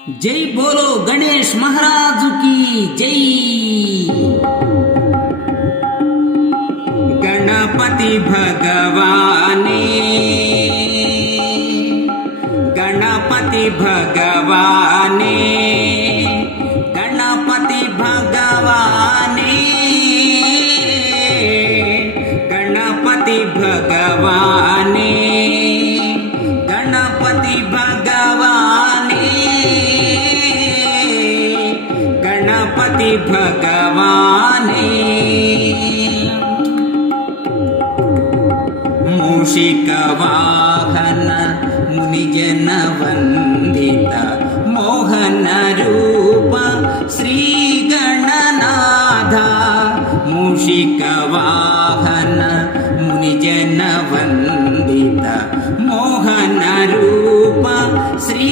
जय बोलो गणेश महाराज की जय। गणपति भगवाने, गणपति भगवाने, गणपति भगवाने, गणपति भगवाने, गणपति भगवाने, गणपति भगवाने। मूषिकवाहन मुनिजन वंदित मोहन रूप श्री गणनाथ। मूषिकवाहन मुनिजन वंदित मोहन रूप श्री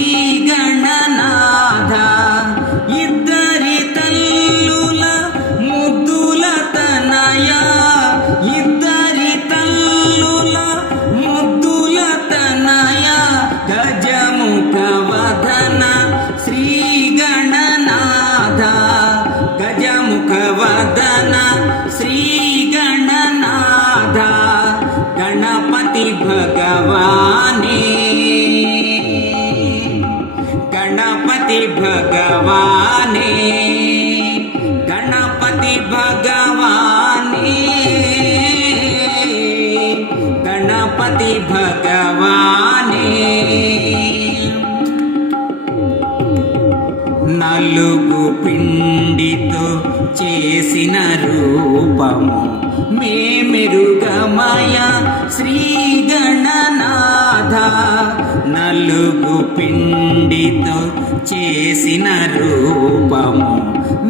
गणनाथ। इद्दरि तल्लुल मुद्दुल तनय, इद्दरि तल्लुल मुद्दुल तनय, गजमुख वदन श्री गणनाथ, गजमुख वदन श्री गणनाथ। गणपति भगवाने, गणपति भगवाने, गणपति भगवाने, गणपति भगवाने। నలుగు పిండితో చేసిన రూపము మేమెరుగమయ శ్రీ గణనాథ। నలుగు పిండితో చేసిన రూపము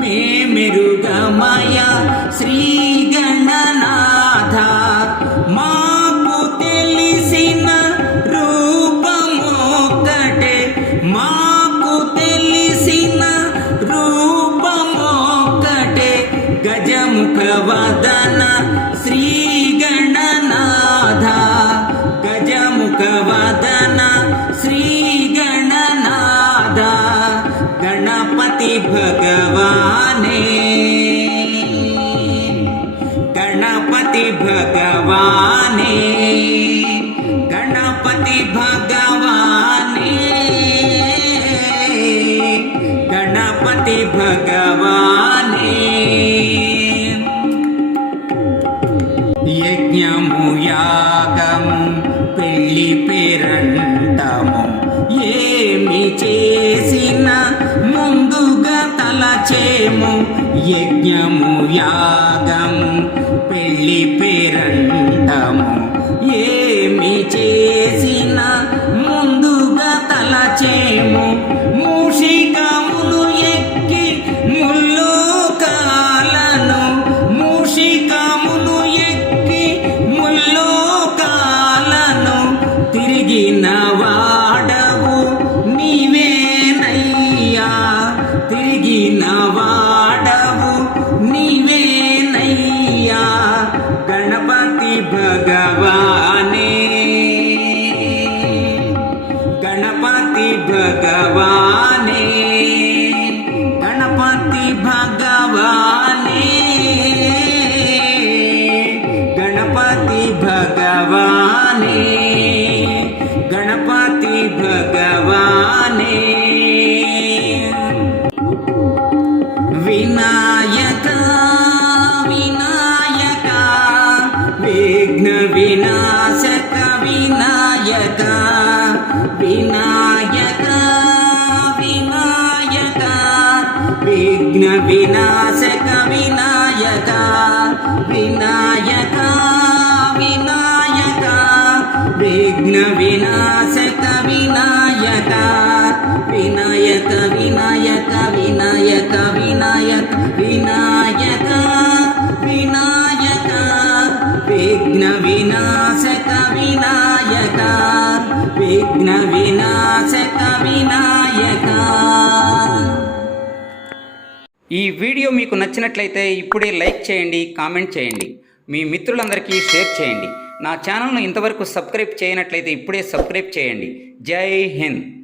మేమెరుగమయ శ్రీ గణనాథ। మాకు తెలిసిన రూపమొక్కటే, మాకు తెలిసిన రూపమొక్కటే, గజముఖ వదన శ్రీ గణనాథ, గజముఖ వదన శ్రీ గణనాథ। గణపతి భగవానే, గణపతి భగవానే, గణపతి భగవానే, గణపతి భగవానే। యజ్ఞము యాగము పెళ్లి పేరంటము ఏమి చేసిన ముందుగా తలచేము। యజ్ఞము యాగము పెళ్లి పేరంటము ఏమి చేసిన ముందుగా తలచేము। మూషికములు ఎక్కి ముల్లోకాలను, మూషికములు ఎక్కి ముల్లోకాలను తిరిగిన వాడవు నీవేనయ్యా, తిరిగిన వాడవు నీవేనయ్యా। గణపతి భగవానే, గణపతి భగవానే, గణపతి భగవానే, గణపతి భగవానే, గణపతి భగవానే। వినాయక వినాయక విఘ్న వినాశక వినాయక, వినాయక వినాయక విఘ్న వినాశక వినాయక, వినాయక వినాయక విఘ్న వినాశక వినాయక, వినాయక వినాయక వినాయక వినాయక వినాయక వినాయక విఘ్న వినాశక వినాయక, విఘ్న వినాశక వినాయక। ఈ వీడియో మీకు నచ్చినట్లయితే ఇప్పుడే లైక్ చేయండి, కామెంట్ చేయండి, మీ మిత్రులందరికీ షేర్ చేయండి। నా ఛానల్ను ఇంతవరకు సబ్స్క్రైబ్ చేయనట్లయితే ఇప్పుడే సబ్స్క్రైబ్ చేయండి। జై హింద్।